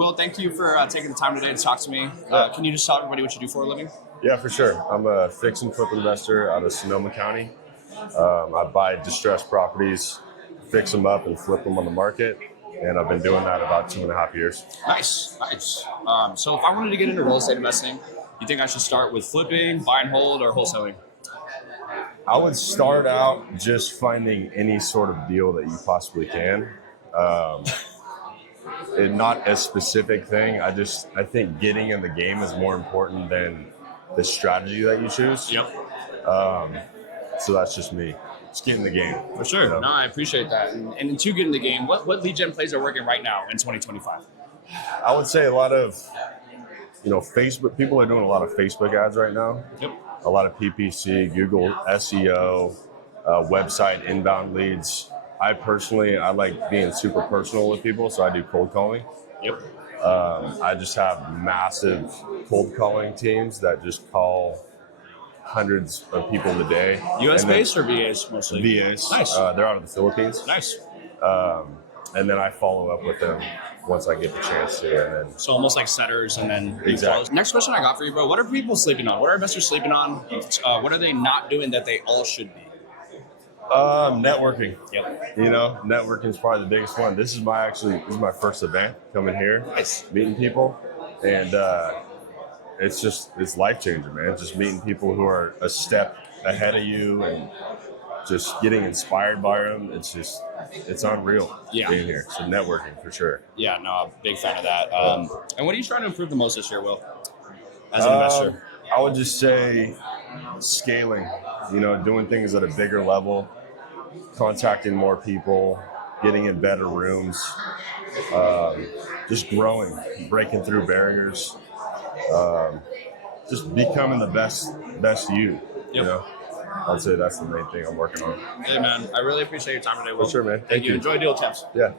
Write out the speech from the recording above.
Will, thank you for taking the time today to talk to me. Can you just tell everybody what you do for a living? Yeah, for sure. I'm a fix and flip investor out of Sonoma County. I buy distressed properties, fix them up, and flip them on the market. And I've been doing that about 2.5 years. Nice. So if I wanted to get into real estate investing, you think I should start with flipping, buy and hold, or wholesaling? I would start out just finding any sort of deal that you possibly can. And not a specific thing. I think getting in the game is more important than the strategy that you choose. Yep. So that's just me. Just get in the game. For sure. You know? No, I appreciate that. And to get in the game, what lead gen plays are working right now in 2025? I would say a lot of, Facebook. People are doing a lot of Facebook ads right now. Yep. A lot of PPC, Google SEO, website inbound leads. I like being super personal with people, so I do cold calling. Yep. I just have massive cold calling teams that just call hundreds of people a day. US based or VAs mostly? VAs. Nice. They're out of the Philippines. Nice. And then I follow up with them once I get the chance to. And then, So almost like setters and then Exactly. reflows. Next question I got for you, bro. What are people sleeping on? What are investors sleeping on? What are they not doing that they all should be? networking. Yep. Networking is probably the biggest one. This is my first event coming here. Nice. Meeting people, and it's life changing, man. Just meeting people who are a step ahead of you and just getting inspired by them. It's unreal being here. So networking for sure. Yeah, no, I'm a big fan of that. And what are you trying to improve the most this year, Will, as an investor? I would just say scaling, doing things at a bigger level, contacting more people, getting in better rooms, just growing, breaking through barriers, just becoming the best you, Yep. I'd say that's the main thing I'm working on. Hey, man, I really appreciate your time today, Will. For sure, man. Thank you. Enjoy deal tips. Yeah.